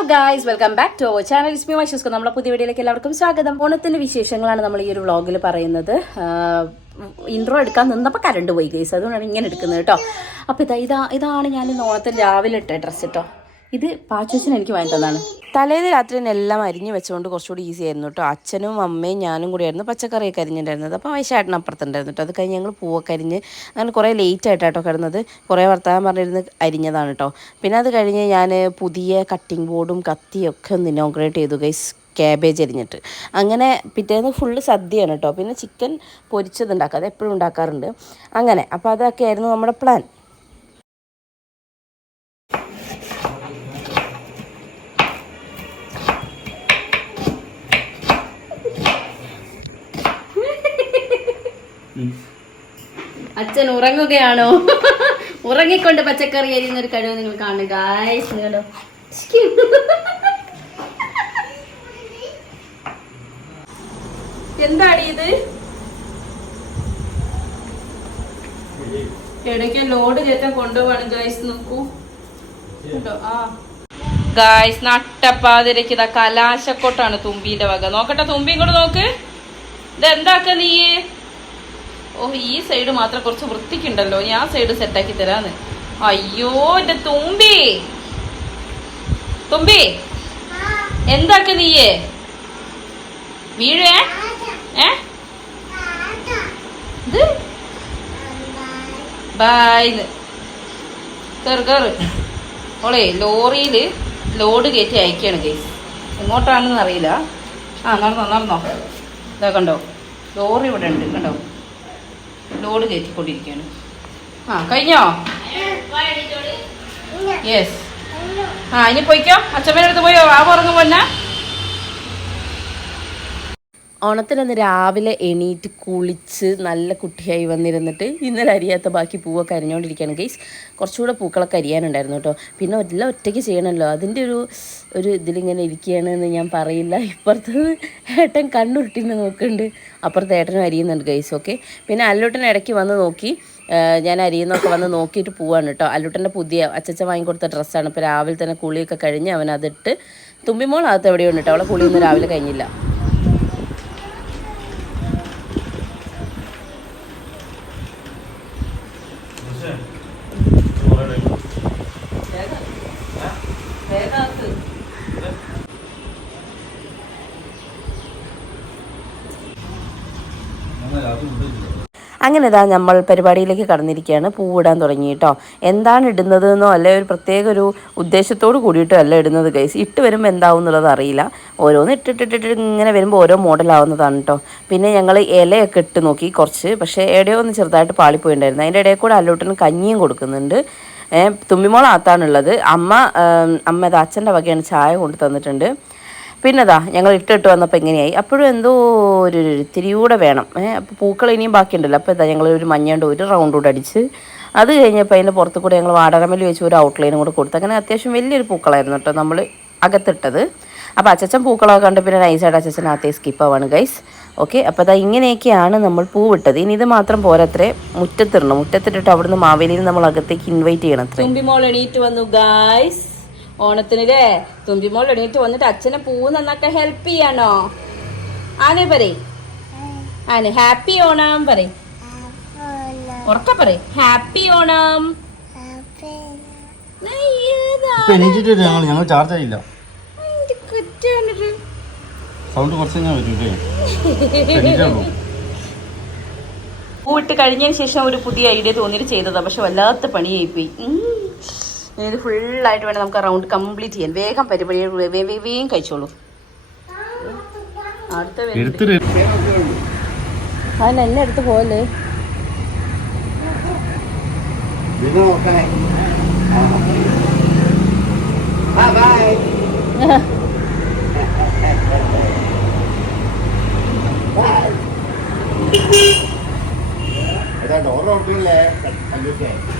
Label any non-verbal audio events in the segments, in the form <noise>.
Hello guys welcome back to our channel ഇസ്മി വൈഷസ്കോ നമ്മുടെ പുതിയ വീഡിയോയിലേക്ക് എല്ലാവർക്കും സ്വാഗതം. ഓണത്തിന്റെ വിശേഷങ്ങളാണ് നമ്മൾ ഈ ഒരു വ്ളോഗിൽ പറയുന്നത്. ഇൻട്രോ എടുക്കാൻ നിന്നപ്പോൾ കരണ്ട് പോയി ഗൈസ് അതുകൊണ്ടാണ് ഇങ്ങനെ എടുക്കുന്നത് കേട്ടോ. അപ്പോൾ ഇതാ ഇതാ ഇതാണ് ഞാൻ ഇന്ന് ഓണത്തിന് രാവിലെ ഇട്ട ഡ്രസ്സ് കേട്ടോ ഇത് പാച്ചസിന് എനിക്ക് വാങ്ങി തന്നാണ് തലേന്ന് രാത്രി തന്നെ എല്ലാം അരിഞ്ഞ് വെച്ചുകൊണ്ട് കുറച്ചുകൂടി ഈസി ആയിരുന്നു കേട്ടോ അച്ഛനും അമ്മയും ഞാനും കൂടിയായിരുന്നു പച്ചക്കറിയൊക്കെ അരിഞ്ഞിട്ടുണ്ടായിരുന്നത്. അപ്പോൾ വൈശാട്ടൻ അപ്പുറത്തുണ്ടായിരുന്നു കേട്ടോ അത് കഴിഞ്ഞ് ഞങ്ങൾ പൂവൊക്കെ അരിഞ്ഞ് അങ്ങനെ കുറേ ലേറ്റ് ആയിട്ടാട്ടോ കിടന്നത്. കുറേ വർത്തമാനം പറഞ്ഞിരുന്ന് അരിഞ്ഞതാണ് കേട്ടോ പിന്നെ അത് കഴിഞ്ഞ് ഞാൻ പുതിയ കട്ടിംഗ് ബോർഡും കത്തിയൊക്കെ ഒന്ന് ഇനോഗ്രേറ്റ് ചെയ്തു ഗൈസ് ക്യാബേജ് അരിഞ്ഞിട്ട്. അങ്ങനെ പിറ്റേന്ന് ഫുള്ള് സദ്യയാണ് കേട്ടോ പിന്നെ ചിക്കൻ പൊരിച്ചത് ഉണ്ടാക്കുക അത് എപ്പോഴും ഉണ്ടാക്കാറുണ്ട്. അങ്ങനെ. അപ്പോൾ അതൊക്കെ ആയിരുന്നു നമ്മുടെ പ്ലാൻ ഉറങ്ങുകയാണോ? ഉറങ്ങിക്കൊണ്ട് പച്ചക്കറി എരിയുന്ന ഒരു കഴിവ് നിങ്ങൾ കാണുക എന്താണ് നിങ്ങളോ എന്താടി ഇത്? ഇടയ്ക്ക് ലോഡ് കയറ്റാൻ കൊണ്ടുപോവാണ് ഗൈസ് നോക്കൂ. കേട്ടോ ആ. ഗായ്സ് നട്ടപ്പാതിരക്ക് ഇതാ കലാശക്കൊട്ടാണ് തുമ്പീന്റെ വക. നോക്കട്ടെ തുമ്പിയും കൂടെ നോക്ക്. ഇതെന്താക്ക നീ ഓ ഈ സൈഡ് മാത്രം കുറച്ച് വൃത്തിക്കുണ്ടല്ലോ. ഞാൻ സൈഡ് സെറ്റാക്കി തരാന്ന്. അയ്യോ എന്റെ തുമ്പി. തുമ്പി. എന്താക്ക നീയേ? വീഴേ? ഏ? ഇത്? ഓളെ ലോറിയിൽ ലോഡ് കയറ്റി അയക്കാണ് ഗൈസ് എങ്ങോട്ടാണെന്ന് അറിയില്ല. ആ നടന്നോ നടന്നോ. ഇതാ കണ്ടോ? ലോറി ഇവിടെ ഉണ്ട് കണ്ടോ? ലോഡ് കയറ്റിക്കൊണ്ടിരിക്കുകയാണ്. ആ കഴിഞ്ഞോ? യെസ് ആ ഇനി പോയിക്കോ? അച്ഛമ്മേനടുത്ത് പോയോ? ആ പറഞ്ഞു പൊന്നാ. ഓണത്തിനന്ന് രാവിലെ എണീറ്റ് കുളിച്ച് നല്ല കുട്ടിയായി വന്നിരുന്നിട്ട് ഇന്നലെ അരിയാത്ത ബാക്കി പൂവൊക്കെ അരിഞ്ഞുകൊണ്ടിരിക്കുകയാണ് ഗൈസ് കുറച്ചുകൂടെ പൂക്കളൊക്കെ അരിയാനുണ്ടായിരുന്നു കേട്ടോ. പിന്നെ എല്ലാം ഒറ്റയ്ക്ക് ചെയ്യണമല്ലോ അതിന്റെ ഒരു ഒരു ഇതിലിങ്ങനെ ഇരിക്കുകയാണെന്ന് ഞാൻ പറയില്ല. ഇപ്പുറത്ത് ഏട്ടൻ കണ്ണുരുട്ടിന്ന് നോക്കുന്നുണ്ട്. അപ്പുറത്ത് ഏട്ടനും അരിയുന്നുണ്ട് ഗൈസ് ഓക്കെ. പിന്നെ അല്ലൂട്ടൻ ഇടയ്ക്ക് വന്ന് നോക്കി. ഞാൻ അരിയുന്നൊക്കെ വന്ന് നോക്കിയിട്ട് പോവാണ് കേട്ടോ. അല്ലൂട്ടന്റെ പുതിയ അച്ചച്ച വാങ്ങിക്കൊടുത്ത ഡ്രസ്സാണ്. ഇപ്പോൾ രാവിലെ തന്നെ കുളിയൊക്കെ കഴിഞ്ഞ് അവൻ അതിട്ട് തുമ്പിമോൾ അകത്ത് എവിടെയുണ്ട് കേട്ടോ. അവളെ കുളിയൊന്നും രാവിലെ കഴിഞ്ഞില്ല. അങ്ങനെ ഇതാ നമ്മൾ പരിപാടിയിലേക്ക് കടന്നിരിക്കുകയാണ്. പൂവിടാൻ തുടങ്ങി കേട്ടോ എന്താണ് ഇടുന്നതെന്നോ അല്ലെ ഒരു പ്രത്യേക ഒരു ഉദ്ദേശത്തോട് കൂടിയിട്ടോ അല്ല ഇടുന്നത് ഗൈസ് ഇട്ട് വരുമ്പോൾ എന്താവും എന്നുള്ളത് അറിയില്ല. ഓരോന്ന് ഇട്ടിട്ടിട്ടിട്ട് ഇങ്ങനെ വരുമ്പോൾ ഓരോ മോഡലാവുന്നതാണ് കേട്ടോ പിന്നെ ഞങ്ങൾ ഇലയൊക്കെ ഇട്ട് നോക്കി കുറച്ച്. പക്ഷേ എവിടെയോ ഒന്ന് ചെറുതായിട്ട് പാളിപ്പോയിണ്ടായിരുന്നു. അതിന്റെ ഇടയിൽ കൂടെ അല്ലൂട്ടിന് കഞ്ഞിയും കൊടുക്കുന്നുണ്ട്. തുമ്മിമോളാത്താണുള്ളത്. അമ്മ അമ്മ ഇത് അച്ഛന്റെ വകയാണ് ചായ കൊണ്ടു തന്നിട്ടുണ്ട് പിന്നെതാ ഞങ്ങൾ ഇട്ടിട്ട് വന്നപ്പോൾ എങ്ങനെയായി? അപ്പോഴും എന്തോ ഒരു തിരിയൂടെ വേണം. അപ്പോൾ പൂക്കൾ ഇനിയും ബാക്കിയുണ്ടല്ലോ. അപ്പോൾ ഇതാ ഞങ്ങൾ ഒരു മഞ്ഞണ്ട് ഒരു റൗണ്ട് കൂടെ അടിച്ച് അത് കഴിഞ്ഞപ്പോൾ അതിന്റെ പുറത്ത് കൂടെ ഞങ്ങൾ വാടകമല്ലി വെച്ച് ഒരു ഔട്ട്ലൈനും കൂടെ കൊടുത്തു. അങ്ങനെ അത്യാവശ്യം വലിയൊരു പൂക്കളായിരുന്നു കേട്ടോ നമ്മൾ അകത്തിട്ടത്. അപ്പോൾ അച്ചച്ചൻ പൂക്കളൊക്കെ കണ്ട് പിന്നെ നൈസായിട്ട് അച്ചച്ചൻ അകത്തേ സ്കിപ്പ് ആവാണ് ഗൈസ് ഓക്കെ അപ്പോൾ അതാ ഇങ്ങനെയൊക്കെയാണ് നമ്മൾ പൂവിട്ടത് ഇനി ഇത് മാത്രം പോരത്രേ. മുറ്റത്തിടണം. മുറ്റത്തിട്ടിട്ട് അവിടുന്ന് മാവേലിയിൽ നമ്മൾ അകത്തേക്ക് ഇൻവൈറ്റ് ചെയ്യണം തുമ്പിമോൾ എണീറ്റ് വന്നു ഗായ്സ് ഓണത്തിനില്ലേ? തുമ്പിമോൾ എണീറ്റ് വന്നിട്ട് അച്ഛനെ പൂ നന്നാക്ക ഹെൽപ്പ് ചെയ്യാണോ? ആനെ പറയ്. ആന ഹാപ്പി ഓണം പറയ്. ഉറക്ക പറയ്. ഹാപ്പി ഓണം. ഞങ്ങൾ ചാർജ് ആയില്ല. സൗണ്ട് കുറച്ച് ഞാൻ വരും പൂവിട്ട് കഴിഞ്ഞതിന് ശേഷം ഒരു പുതിയ ഐഡിയ തോന്നിയിട്ട് ചെയ്തതാ. പക്ഷെ വല്ലാത്ത പണിയായി പോയി ഉം. ഇനി ഇത് ഫുള്ളായിട്ട് വേണം നമുക്ക് റൗണ്ട് കംപ്ലീറ്റ് ചെയ്യാൻ. വേഗം പരിപാടി വേ- വേ- വേ- വേഗം കഴിച്ചോളൂ. അടുത്ത വരുന്നുണ്ട്. എടുത്തിട്ട് അതിന് എന്നെ എടുത്ത് പോലെ തുമ്പി <laughs>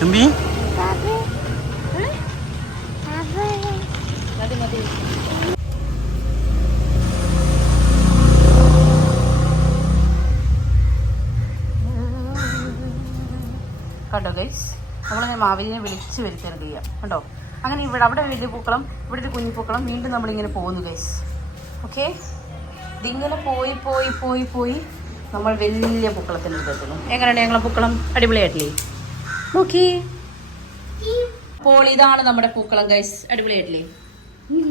തുമ്പി മതി മതി കണ്ടോ ഗൈസ് മാവിനെ വിളിച്ച് വരുത്തരുത് ചെയ്യാം. കേട്ടോ അങ്ങനെ ഇവിടെ അവിടെ ഒരു വലിയ പൂക്കളം ഇവിടെ ഒരു കുഞ്ഞു പൂക്കളം. വീണ്ടും നമ്മളിങ്ങനെ പോകുന്നു ഗൈസ് ഓക്കെ ഇതിങ്ങനെ പോയി പോയി പോയി പോയി നമ്മൾ വലിയ പൂക്കളത്തിന് എത്തുന്നു. എങ്ങനെയാണ് ഞങ്ങളെ പൂക്കളം? അടിപൊളിയായിട്ടില്ലേ? നോക്കി. അപ്പോൾ ഇതാണ് നമ്മുടെ പൂക്കളം ഗൈസ് അടിപൊളിയായിട്ടില്ലേ?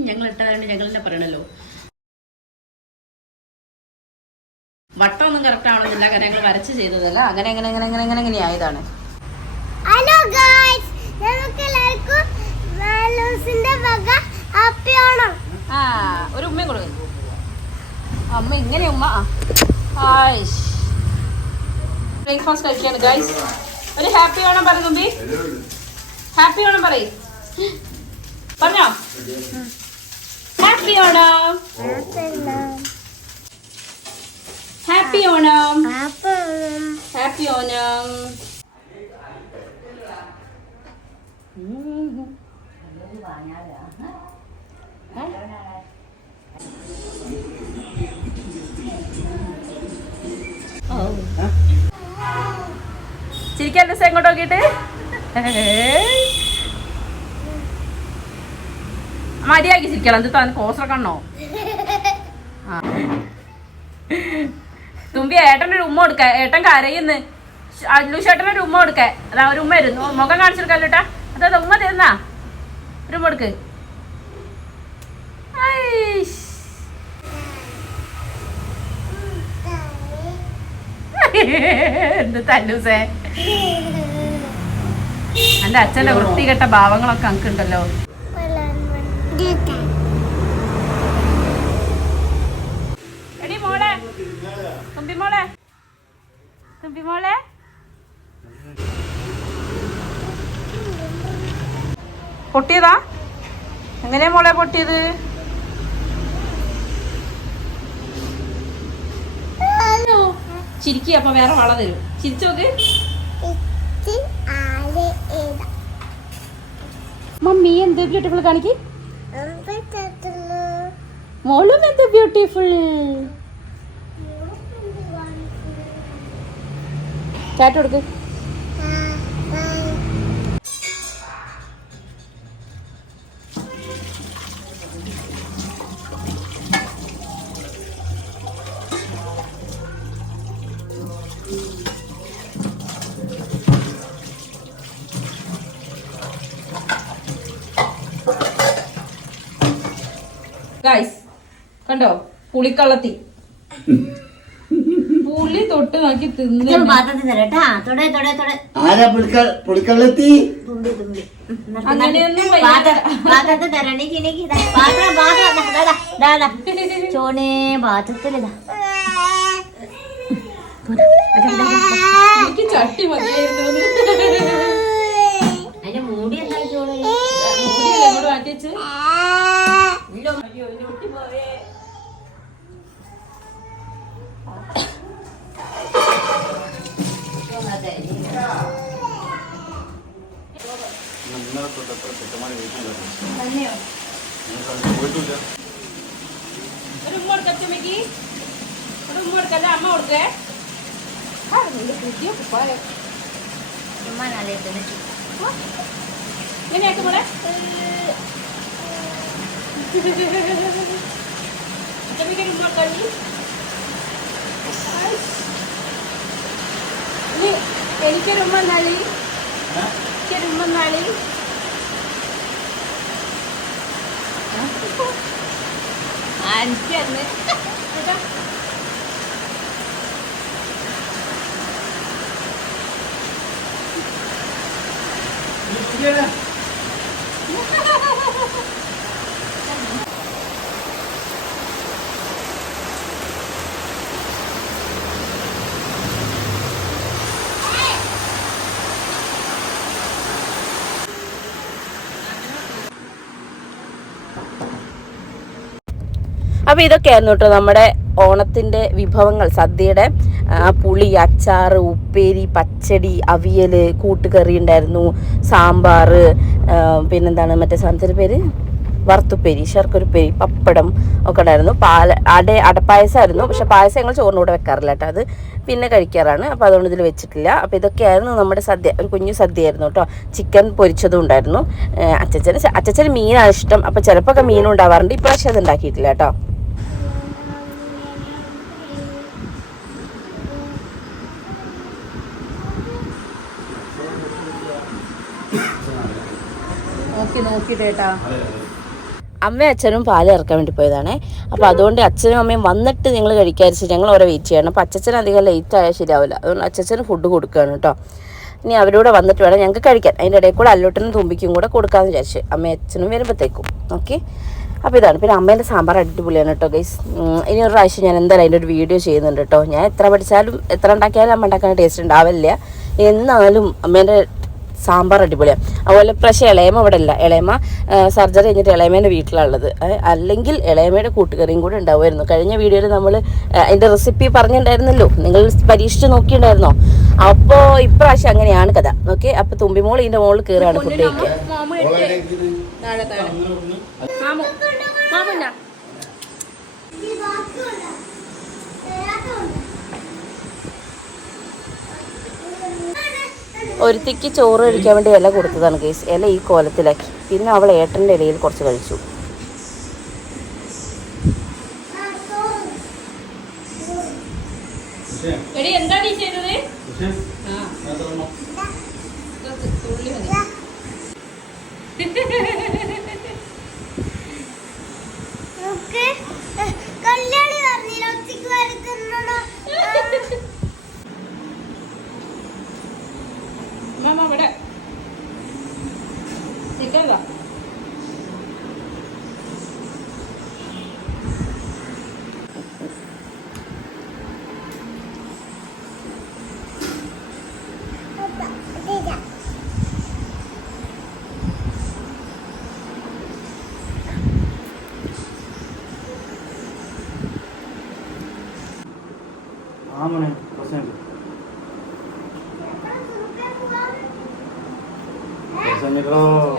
ഞങ്ങൾ ഇട്ടതാണ് ഞങ്ങൾ തന്നെ പറയണല്ലോ. വട്ടമൊന്നും കറക്റ്റ് ആവണമെന്നില്ല. കാരണം ഞങ്ങൾ വരച്ച് ചെയ്തതല്ല. അങ്ങനെ അങ്ങനെ അങ്ങനെ അങ്ങനെ അങ്ങനെ അങ്ങനെ ആയതാണ് ഹലോ ഗായ്സ് നമുക്ക് എല്ലാവർക്കും വാലൂസിന്റെ വക ഹാപ്പി ഓണം ആ ഒരു ഉമ്മയും കൊടുക്കും അമ്മ ഇങ്ങനെ ഉമ്മ ബ്രേക്ക്ഫാസ്റ്റ് കഴിക്കാണ് ഗൈസ് ഒരു ഹാപ്പി ഓണം പറ തുമ്പി. ഹാപ്പി ഓണം പറയ്. പറഞ്ഞോ? Happy Onam happy Onam happy Onam ചിരിക്കാൻ രസം എങ്ങോട്ട് നോക്കിയിട്ട്? മര്യാദയ്ക്ക് ചിരിക്കണം. എന്ത് താൻ കോസറ കണ്ണോ ആ. തുമ്പി ഏട്ടന്റെ ഒരു ഉമ്മ കൊടുക്ക. ഏട്ടൻ കരയുന്ന്. അല്ലു ചേട്ടന്റെ ഒരു ഉമ്മ കൊടുക്കേ. അതാ ഒരു ഉമ്മ വരുന്നു മുഖം കാണിച്ചെടുക്കല്ലോ ഏട്ടാ അതാ ഉമ്മ തരുന്നാ. ഒരു മുടക്ക്. എന്ത് തല്ലൂസേ എന്റെ അച്ഛന്റെ വൃത്തികെട്ട ഭാവങ്ങളൊക്കെ അങ്ങക്ക് എടി മോളെ. തുമ്പി മോളെ തുമ്പി മോളെ പൊട്ടിയതാ? എങ്ങനെയാ മോളെ പൊട്ടിയത്? ചിരിക്കുക അപ്പൊ വേറെ വള തരും. ചിരിച്ചോക്ക് മമ്മി എന്ത് ബ്യൂട്ടിഫുൾ കാണിക്ക്? മോളും എന്ത് ബ്യൂട്ടിഫുൾ ചാറ്റ് കൊടുക്ക്. കണ്ടോ? പുളിക്കളത്തി <laughs> പുളി തൊട്ട് നോക്കി തിന്ന് പാത്രത്തിൽ തരട്ടാ തൊടേ തൊടേ തൊടേ. ആരാ പുളിക്ക അങ്ങനെയൊന്നും പാത്രം പാത്രത്തിൽ പാത്രം പാത്രം. പാത്രത്തിലിതാ എനിക്ക് ചട്ടി മതിയായിരുന്നു അതിന്റെ മൂടി എന്താ ചോൾ മുടിയല്ലേ ഇങ്ങോട്ട് മാറ്റി വെച്ച് ഇന്നലെ തൊട്ട് എത്ര ചെക്കന്മാര് വീട്ടിൽ പോയിട്ടില്ല ഒരു ഉമ്മ കൊടുക്ക അച്ഛമ്മക്ക് ഒരു ഉമ്മ കൊടുക്കല്ല അമ്മ കൊടുക്കേ ആ, നിന്റെ പുതിയ കുപ്പായം. ചുമ്മാ നാളെ ഇങ്ങനെയാക്ക് മോളെ അച്ഛമ്മക്ക് ഒരു ഉമ്മ കൊടുക്കാം നീ. ഐഷ്. ഇനി എനിക്കൊരു ഉമ്മ നാളി എനിക്കൊരു ഉമ്മ അപ്പോൾ ഇതൊക്കെയായിരുന്നു കേട്ടോ നമ്മുടെ ഓണത്തിന്റെ വിഭവങ്ങൾ. സദ്യയുടെ പുളി അച്ചാർ ഉപ്പേരി പച്ചടി അവിയൽ കൂട്ടുകറി ഉണ്ടായിരുന്നു. സാമ്പാർ പിന്നെന്താണ് മറ്റേ സാധനത്തിന്റെ പേര്? വറുത്തുപ്പേരി ശർക്കരപ്പേരി പപ്പടം ഒക്കെ ഉണ്ടായിരുന്നു. പാല അട അടപ്പായസമായിരുന്നു. പക്ഷെ പായസം ഞങ്ങൾ ചോറിന്റെ കൂടെ വെക്കാറില്ല കേട്ടോ. അത് പിന്നെ കഴിക്കാറാണ്. അപ്പോൾ അതുകൊണ്ട് ഇതിൽ വെച്ചിട്ടില്ല. അപ്പോൾ ഇതൊക്കെയായിരുന്നു നമ്മുടെ സദ്യ ഒരു കുഞ്ഞു സദ്യ ആയിരുന്നു കേട്ടോ. ചിക്കൻ പൊരിച്ചതും ഉണ്ടായിരുന്നു. അച്ചച്ചന് അച്ചച്ചന് മീനാണ് ഇഷ്ടം. അപ്പോൾ ചിലപ്പോൾ ഒക്കെ മീനും ഉണ്ടാവാറുണ്ട്. ഇപ്രാവശ്യം അത് ഉണ്ടാക്കിയിട്ടില്ല കേട്ടോ. നോക്കി നോക്കിട്ടേട്ടാ അമ്മയും അച്ഛനും പാൽ ഇറക്കാൻ വേണ്ടി പോയതാണേ. അപ്പോൾ അതുകൊണ്ട് അച്ഛനും അമ്മയും വന്നിട്ട് നിങ്ങൾ കഴിക്കാതിരിച്ച് ഞങ്ങൾ ഓരോ വെയിറ്റ് ചെയ്യണം. അപ്പോൾ അച്ഛൻ അധികം ലേറ്റ് ആയാൽ ശരിയാവില്ല. അതുകൊണ്ട് അച്ഛന് ഫുഡ് കൊടുക്കുകയാണ് കേട്ടോ. ഇനി അവരോട് വന്നിട്ട് വേണം ഞങ്ങൾക്ക് കഴിക്കാൻ. അതിന്റെ ഇടയിൽ കൂടെ അല്ലോട്ടിനും തുമ്പിക്കും കൂടെ കൊടുക്കാമെന്ന് വിചാരിച്ചു അമ്മയും അച്ഛനും വരുമ്പോഴത്തേക്കും ഓക്കെ അപ്പോൾ ഇതാണ്. പിന്നെ അമ്മേന്റെ സാമ്പാർ അടിപൊളിയാണ് കേട്ടോ ഗൈസ് ഇനി ഒരു പ്രാവശ്യം ഞാൻ എന്തായാലും അതിന്റെ ഒരു വീഡിയോ ചെയ്യുന്നുണ്ട് കേട്ടോ. ഞാൻ എത്ര പഠിച്ചാലും എത്ര ഉണ്ടാക്കിയാലും അമ്മ ഉണ്ടാക്കാൻ ടേസ്റ്റ് ഉണ്ടാവില്ല. എന്നാലും അമ്മേന്റെ സാമ്പാർ അടിപൊളിയാണ് അതുപോലെ പ്രശ്നം ഇളയമ ഇവിടെ ഇല്ല. ഇളയമ സർജറി കഴിഞ്ഞിട്ട് ഇളയമേന്റെ വീട്ടിലുള്ളത്. അല്ലെങ്കിൽ ഇളയമയുടെ കൂട്ടുകറിയും കൂടെ ഉണ്ടാവുമായിരുന്നു. കഴിഞ്ഞ വീഡിയോയിൽ നമ്മൾ അതിന്റെ റെസിപ്പി പറഞ്ഞിട്ടുണ്ടായിരുന്നല്ലോ. നിങ്ങൾ പരീക്ഷിച്ച് നോക്കിയിട്ടുണ്ടായിരുന്നോ? അപ്പോൾ ഇപ്രാവശ്യം അങ്ങനെയാണ് കഥ. ഓക്കെ അപ്പോൾ തുമ്പിമോൾ ഇതിന്റെ മോളിൽ കയറുകയാണ് ഫുഡ് കഴിക്കാൻ താഴെ താഴെ മാമു മാമുന്നാ ഒരുത്തിക്ക് ചോറ് കഴിക്കാൻ വേണ്ടി ഇല കൊടുത്തതാണ് കേസ് ഇല ഈ കോലത്തിലാക്കി. പിന്നെ അവൾ ഏട്ടന്റെ ഇലയിൽ കുറച്ച് കഴിച്ചു. મિત્રો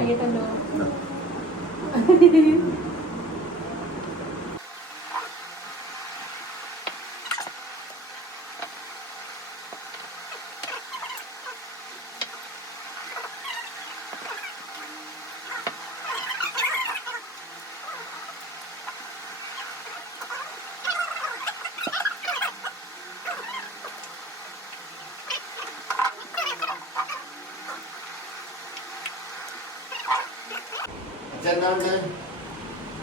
അച്ഛനാണ്ട്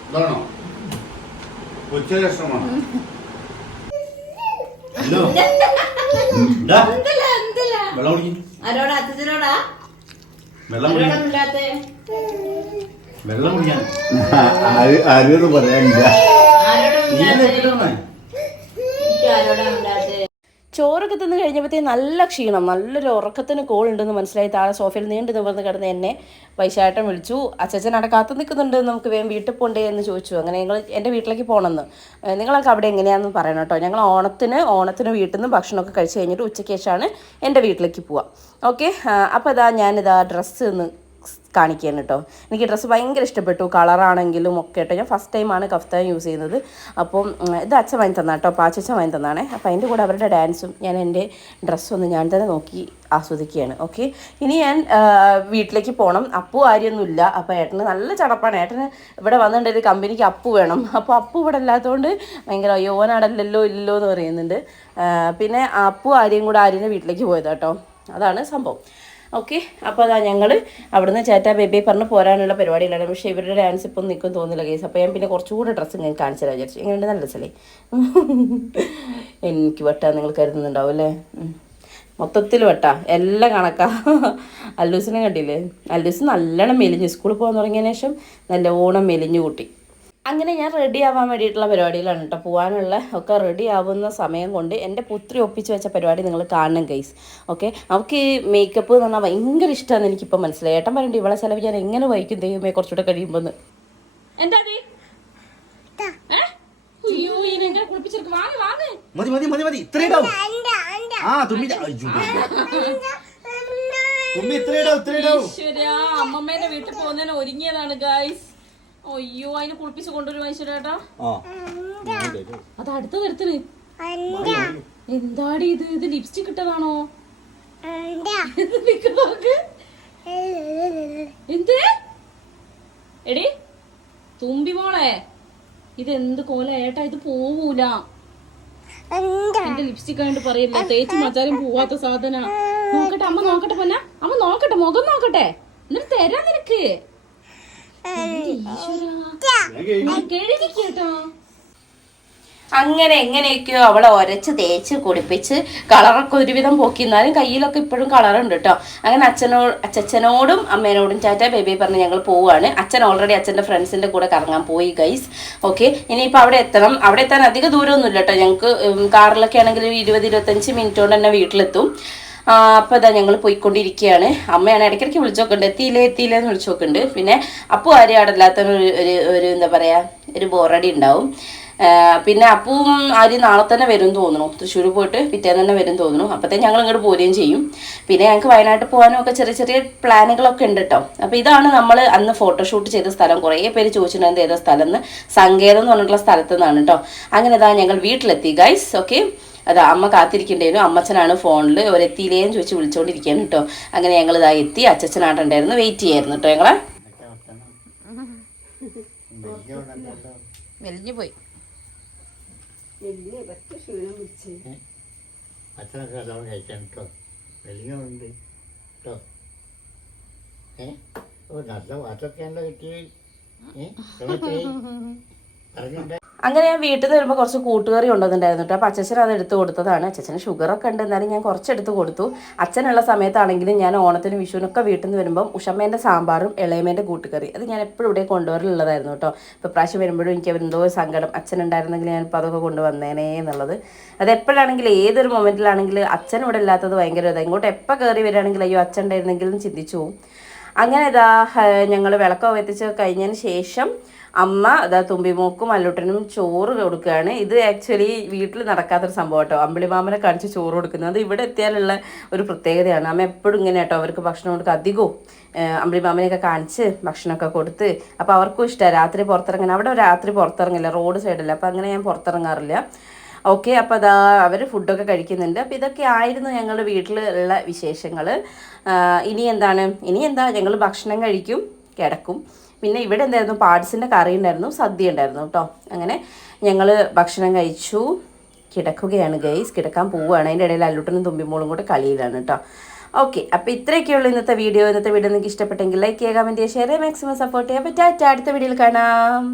ഇതാണോ? ഹലോ. വെള്ളം കുടിക്ക്. ആരോടാ? അച്ഛനോടാ? വെള്ളം വെള്ളം കുടിക്കാൻ. ആരോട് പറയാനില്ല. നീ ആരോടാ ചോറൊക്കെ തിന്ന് കഴിഞ്ഞപ്പോഴത്തേ നല്ല ക്ഷീണം നല്ലൊരു ഉറക്കത്തിന് കോൾ ഉണ്ടെന്ന് മനസ്സിലായി. താഴെ സോഫയിൽ നീണ്ടു നിവർന്ന് കിടന്ന് എന്നെ വൈശാട്ടൻ വിളിച്ചു. അച്ഛച്ചൻ അവിടെ കാത്തു നിൽക്കുന്നുണ്ട് നമുക്ക് വേഗം വീട്ടിൽ പോകണ്ടേ എന്ന് ചോദിച്ചു. അങ്ങനെ ഞങ്ങൾ എന്റെ വീട്ടിലേക്ക് പോകണമെന്ന് നിങ്ങളൊക്കെ അവിടെ എങ്ങനെയാണെന്ന് പറയണം കേട്ടോ. ഞങ്ങൾ ഓണത്തിന് ഓണത്തിന് വീട്ടിൽ നിന്ന് ഭക്ഷണമൊക്കെ കഴിച്ച് കഴിഞ്ഞിട്ട് ഉച്ചയ്ക്ക് ശേഷമാണ് എന്റെ വീട്ടിലേക്ക് പോവുക. ഓക്കെ അപ്പോൾ ഇതാ ഞാനിതാ ഡ്രസ്സ് ഒന്ന് കാണിക്കുകയാണ് കേട്ടോ. എനിക്ക് ഡ്രസ്സ് ഭയങ്കര ഇഷ്ടപ്പെട്ടു. കളറാണെങ്കിലും ഒക്കെ കേട്ടോ ഞാൻ ഫസ്റ്റ് ടൈമാണ് കഫ്താൻ യൂസ് ചെയ്യുന്നത്. അപ്പം ഇത് അച്ഛൻ വാങ്ങി തന്നാ കേട്ടോ. പാച്ചച്ഛൻ വാങ്ങി തന്നാണ്. അപ്പോൾ അതിന്റെ കൂടെ അവരുടെ ഡാൻസും ഞാൻ എന്റെ ഡ്രസ്സൊന്ന് ഞാൻ തന്നെ നോക്കി ആസ്വദിക്കുകയാണ്. ഓക്കെ ഇനി ഞാൻ വീട്ടിലേക്ക് പോകണം അപ്പു ആര്യൊന്നുമില്ല. അപ്പോൾ ഏട്ടന് നല്ല ചടപ്പാണ്. ഏട്ടന് ഇവിടെ വന്നിട്ടുണ്ടെങ്കിൽ കമ്പനിക്ക് അപ്പു വേണം. അപ്പോൾ അപ്പു ഇവിടെ ഇല്ലാത്തതുകൊണ്ട് ഭയങ്കര അയ്യോനാടല്ലല്ലോ ഇല്ലല്ലോ എന്ന് പറയുന്നുണ്ട്. പിന്നെ അപ്പു ആര്യയും കൂടെ ആര്യന്റെ വീട്ടിലേക്ക് പോയത് കേട്ടോ. അതാണ് സംഭവം. ഓക്കെ അപ്പോൾ അതാ ഞങ്ങൾ അവിടുന്ന് ചേട്ടാ ബേബി പറഞ്ഞ് പോരാനുള്ള പരിപാടിയിലാണ്. പക്ഷേ ഇവരുടെ ഡാൻസ് ഇപ്പം നിൽക്കും തോന്നില്ല കേസ് അപ്പോൾ ഞാൻ പിന്നെ കുറച്ചുകൂടെ ഡ്രസ്സ് ഞാൻ കാണിച്ചു തരാൻ വിചാരിച്ചു. എങ്ങനെയുണ്ട്? നല്ല ഡ്രസ്സല്ലേ എനിക്ക് വെട്ടാ നിങ്ങൾ കരുതുന്നുണ്ടാവും അല്ലേ? മൊത്തത്തിൽ വെട്ടാ. എല്ലാം കണക്കാ. അല്ലൂസിനെ കണ്ടില്ലേ? അല്ലൂസ് നല്ലോണം മെലിഞ്ഞു. സ്കൂളിൽ പോകാൻ തുടങ്ങിയതിന് ശേഷം നല്ലോണം മെലിഞ്ഞു കൂട്ടി. അങ്ങനെ ഞാൻ റെഡി ആവാൻ വേണ്ടിയിട്ടുള്ള പരിപാടിയിലാണ് കേട്ടോ പോകാനുള്ള ഒക്കെ റെഡി ആവുന്ന സമയം കൊണ്ട് എന്റെ പുത്രി ഒപ്പിച്ച് വെച്ച പരിപാടി നിങ്ങൾ കാണണം ഗൈസ് ഓക്കെ അവൾക്ക് ഈ മേക്കപ്പ് എന്ന് പറഞ്ഞാൽ ഭയങ്കര ഇഷ്ടമാണെന്ന് എനിക്കിപ്പോൾ മനസ്സിലായി. ഏട്ടൻ പറഞ്ഞിട്ട് ഇവളെ ചിലവ് ഞാൻ എങ്ങനെ വഹിക്കും? ദൈവമേ കുറച്ചുകൂടെ കഴിയുമ്പോൾ എന്താ മതി മതി മതി മതി. ആ തുമ്മി അമ്മമ്മേന്റെ വീട്ടിൽ പോകുന്നതിന് ഒരുങ്ങിയതാണ് ഗായ്സ് അയ്യോ അതിനെ കുളിപ്പിച്ച് കൊണ്ടുവരും മനുഷ്യരേട്ടാ ആ. അത് അടുത്ത തരത്തിന് എന്താടി ഇത്? ഇത് ലിപ്സ്റ്റിക് ഇട്ടതാണോ? എന്ത്? എടി തുമ്പി മോളെ ഇത് എന്ത് കോല? ഏട്ടാ ഇത് പോവൂല. എന്റെ ലിപ്സ്റ്റിക് ആയിട്ട് പറയില്ല തേച്ച് മച്ചാലും പോവാത്ത സാധന. നോക്കട്ടെ അമ്മ നോക്കട്ടെ പൊന്ന. അമ്മ നോക്കട്ടെ മുഖം നോക്കട്ടെ. എന്നിട്ട് തരാ നിനക്ക്. കഴുകിക്കേട്ടോ അങ്ങനെ എങ്ങനെയൊക്കെയോ അവളെ ഒരച്ച് തേച്ച് കുടിപ്പിച്ച് കളറൊക്കെ ഒരുവിധം പോക്കി. എന്നാലും കയ്യിലൊക്കെ ഇപ്പോഴും കളറുണ്ട് കേട്ടോ അങ്ങനെ അച്ഛനോ അച്ഛനോടും അമ്മേനോടും ചാറ്റ ബേബി പറഞ്ഞ് ഞങ്ങൾ പോവുകയാണ് അച്ഛൻ ഓൾറെഡി അച്ഛന്റെ ഫ്രണ്ട്സിന്റെ കൂടെ കറങ്ങാൻ പോയി ഗൈസ് ഓക്കെ ഇനിയിപ്പോൾ അവിടെ എത്തണം. അവിടെ എത്താൻ അധിക ദൂരമൊന്നുമില്ല കേട്ടോ ഞങ്ങൾക്ക് കാറിലൊക്കെ ആണെങ്കിൽ ഒരു ഇരുപത് ഇരുപത്തഞ്ച് മിനിറ്റ് കൊണ്ട് തന്നെ വീട്ടിലെത്തും. അപ്പോൾ ഇതാ ഞങ്ങൾ പോയിക്കൊണ്ടിരിക്കുകയാണ് അമ്മയാണ് ഇടയ്ക്കിടയ്ക്ക് വിളിച്ചു എത്തിയില്ലേ എത്തിയില്ലേ എന്ന് വിളിച്ചു നോക്കുന്നുണ്ട് പിന്നെ അപ്പു ആരും അടല്ലാത്ത ഒരു ഒരു എന്താ പറയുക ഒരു ബോറടി ഉണ്ടാവും. പിന്നെ അപ്പവും ആര് നാളെ തന്നെ വരും തോന്നുന്നു. തൃശ്ശൂർ പോയിട്ട് പിറ്റേന്ന് തന്നെ വരും തോന്നുന്നു. അപ്പോഴത്തേ ഞങ്ങൾ ഇങ്ങോട്ട് പോരുകയും ചെയ്യും. പിന്നെ ഞങ്ങൾക്ക് വയനാട്ടിൽ പോകാനും ഒക്കെ ചെറിയ ചെറിയ പ്ലാനുകളൊക്കെ ഉണ്ട് കേട്ടോ. അപ്പോൾ ഇതാണ് നമ്മൾ അന്ന് ഫോട്ടോഷൂട്ട് ചെയ്ത സ്ഥലം. കുറേ പേര് ചോദിച്ചിട്ടുണ്ടായിരുന്നു ഏതാ സ്ഥലം എന്ന്. സങ്കേതം എന്ന് പറഞ്ഞിട്ടുള്ള സ്ഥലത്ത് നിന്നാണ് കേട്ടോ. അങ്ങനെ ഇതാ ഞങ്ങൾ വീട്ടിലെത്തി ഗൈസ് ഓക്കെ അതാ അമ്മ കാത്തിരിക്കണ്ടേനു. അമ്മച്ചനാണ് ഫോണിൽ ഒരെത്തിയിലേന്ന് ചോദിച്ച് വിളിച്ചുകൊണ്ടിരിക്കുകയാണ് കേട്ടോ അങ്ങനെ ഞങ്ങൾ ഇതാ എത്തി. അച്ഛനാട്ടുണ്ടായിരുന്നു വെയിറ്റ് ചെയ്യായിരുന്നു കേട്ടോ ഞങ്ങളെ. മെലിഞ്ഞു പോയി അച്ഛനൊക്കെ അതാണ് കഴിക്കാൻ കേട്ടോ വെളിയുണ്ട് കേട്ടോ ഏ? ഓ നല്ല വാട്ടൊക്കെയാണല്ലോ കിട്ടിയത് ഏ? പറഞ്ഞിട്ടുണ്ട് അങ്ങനെ ഞാൻ വീട്ടിൽ നിന്ന് വരുമ്പോൾ കുറച്ച് കൂട്ടുകറി കൊണ്ടുവന്നിട്ടുണ്ടായിരുന്നു കേട്ടോ. അപ്പോൾ അച്ഛൻ അത് എടുത്ത് കൊടുത്തതാണ്. അച്ഛന് ഷുഗറൊക്കെ ഉണ്ട്. എന്നാലും ഞാൻ കുറച്ച് എടുത്ത് കൊടുത്തു. അച്ഛനുള്ള സമയത്താണെങ്കിലും ഞാൻ ഓണത്തിനും വിഷുവിനൊക്കെ വീട്ടിൽ നിന്ന് വരുമ്പം ഉഷമ്മേന്റെ സാമ്പാറും ഇളയമേന്റെ കൂട്ടുകറി അത് ഞാൻ എപ്പോഴും ഇവിടെ കൊണ്ടുവരലുള്ളതായിരുന്നു കേട്ടോ. ഇപ്പോൾ പ്രാവശ്യം വരുമ്പോഴും എനിക്ക് എന്തോ സങ്കടം. അച്ഛൻ ഉണ്ടായിരുന്നെങ്കിൽ ഇപ്പോൾ അതൊക്കെ കൊണ്ടുവന്നേനേ എന്നുള്ളത്. അത് എപ്പോഴാണെങ്കിലും ഏതൊരു മൊമെന്റിലാണെങ്കിലും അച്ഛൻ ഇവിടെ ഇല്ലാത്തത് ഭയങ്കര ഇതാണ് ഇങ്ങോട്ട് എപ്പോൾ കയറി വരികയാണെങ്കിൽ അയ്യോ അച്ഛൻ ഉണ്ടായിരുന്നെങ്കിലും ചിന്തിച്ചു പോകും അങ്ങനെ ഇതാ ഞങ്ങൾ വിളക്കൊക്കെ എത്തിച്ച് കഴിഞ്ഞതിന് ശേഷം അമ്മ അതാ തുമ്പിമോക്കും അല്ലൂട്ടനും ചോറ് കൊടുക്കുകയാണ്. ഇത് ആക്ച്വലി വീട്ടിൽ നടക്കാത്തൊരു സംഭവം കേട്ടോ അമ്പിളിമാമനെ കാണിച്ച് ചോറ് കൊടുക്കുന്നത്. ഇവിടെ എത്തിയാലുള്ള ഒരു പ്രത്യേകതയാണ്. അമ്മ എപ്പോഴും ഇങ്ങനെ കേട്ടോ അവർക്ക് ഭക്ഷണം കൊടുക്കുക അധികവും അമ്പിളിമാമനെയൊക്കെ കാണിച്ച് ഭക്ഷണമൊക്കെ കൊടുത്ത്. അപ്പോൾ അവർക്കും ഇഷ്ടമാണ് രാത്രി പുറത്തിറങ്ങാൻ അവിടെ രാത്രി പുറത്തിറങ്ങില്ല. റോഡ് സൈഡല്ല. അപ്പോൾ അങ്ങനെ ഞാൻ പുറത്തിറങ്ങാറില്ല. ഓക്കെ അപ്പോൾ അതാ അവർ ഫുഡൊക്കെ കഴിക്കുന്നുണ്ട്. അപ്പോൾ ഇതൊക്കെ ആയിരുന്നു ഞങ്ങളുടെ വീട്ടിലുള്ള വിശേഷങ്ങൾ ഇനി എന്താണ്? ഇനി എന്താ? ഞങ്ങൾ ഭക്ഷണം കഴിക്കും കിടക്കും. പിന്നെ ഇവിടെ എന്തായിരുന്നു? പാഡ്സിന്റെ കറി ഉണ്ടായിരുന്നു സദ്യ ഉണ്ടായിരുന്നു കേട്ടോ. അങ്ങനെ ഞങ്ങൾ ഭക്ഷണം കഴിച്ചു. കിടക്കുകയാണ് ഗൈസ് കിടക്കാൻ പോവുകയാണ്. അതിന്റെ ഇടയിൽ അല്ലൂട്ടനും തുമ്പിമോളും കൂടെ കളിയിലാണ് കേട്ടോ. ഓക്കെ അപ്പോൾ ഇത്രയൊക്കെയുള്ളൂ ഇന്നത്തെ വീഡിയോ ഇന്നത്തെ വീഡിയോ നിങ്ങൾക്ക് ഇഷ്ടപ്പെട്ടെങ്കിൽ ലൈക്ക് ചെയ്യുക കമന്റ് ചെയ്യുക ഷെയർ ചെയ്യുക മാക്സിമം സപ്പോർട്ട് ചെയ്യുക. അപ്പോൾ ടാറ്റ അടുത്ത വീഡിയോയിൽ കാണാം.